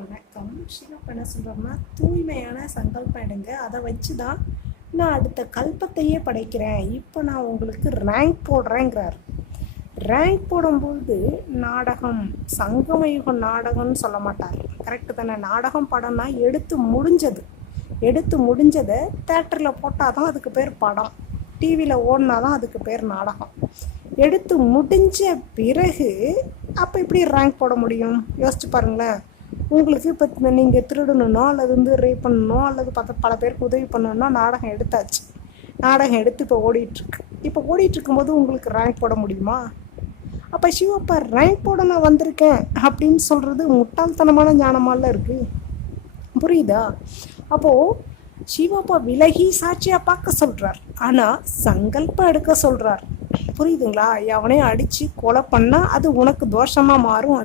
வணக்கம். சிவப்ப என்ன சொல்கிறோம்னா, தூய்மையான சங்கல்பம் எடுங்க, அதை வச்சு தான் நான் அடுத்த கல்பத்தையே படைக்கிறேன், இப்போ நான் உங்களுக்கு ரேங்க் போடுறேங்கிறார். ரேங்க் போடும்போது நாடகம், சங்கமயுக நாடகம்னு சொல்ல மாட்டார். கரெக்டு தானே? நாடகம் படம்னா எடுத்து முடிஞ்சதை தேட்டரில் போட்டால் தான் அதுக்கு பேர் படம், டிவியில் ஓடினா தான் அதுக்கு பேர் நாடகம். எடுத்து முடிஞ்ச பிறகு அப்போ எப்படி ரேங்க் போட முடியும்? யோசிச்சு பாருங்களேன். உங்களுக்கு இப்போ நீங்கள் திருடணுன்னோ அல்லது ரேப் பண்ணணும் அல்லது பல பேருக்கு உதவி பண்ணணுன்னா நாடகம் எடுத்தாச்சு. நாடகம் எடுத்து இப்போ ஓடிட்டுருக்கும்போது உங்களுக்கு ரேங்க் போட முடியுமா? அப்போ சிவப்பா ரேங்க் போட நான் வந்திருக்கேன் அப்படின்னு சொல்கிறது முட்டாள்தனமான ஞானமால இருக்குது. புரியுதா? அப்போது சிவப்பா விலகி சாட்சியாக பார்க்க சொல்கிறார், ஆனால் சங்கல்பம் எடுக்க சொல்கிறார். புரியுதுங்களா? எவனையும் அடித்து கொலை பண்ணால் அது உனக்கு தோஷமாக மாறும்.